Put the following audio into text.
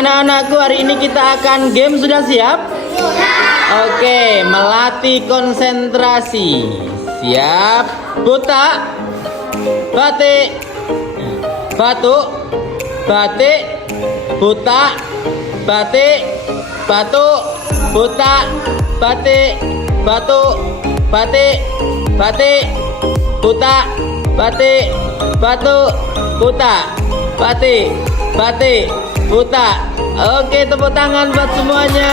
anak-anakku, hari ini kita akan game, sudah siap? Oke, melatih konsentrasi. Siap. Buta, batik, batuk, batik, buta, batik, batuk, buta, batik, batuk, batik, batik, buta, batik, batuk, buta, batik, batik, buta. Oke, tepuk tangan buat semuanya.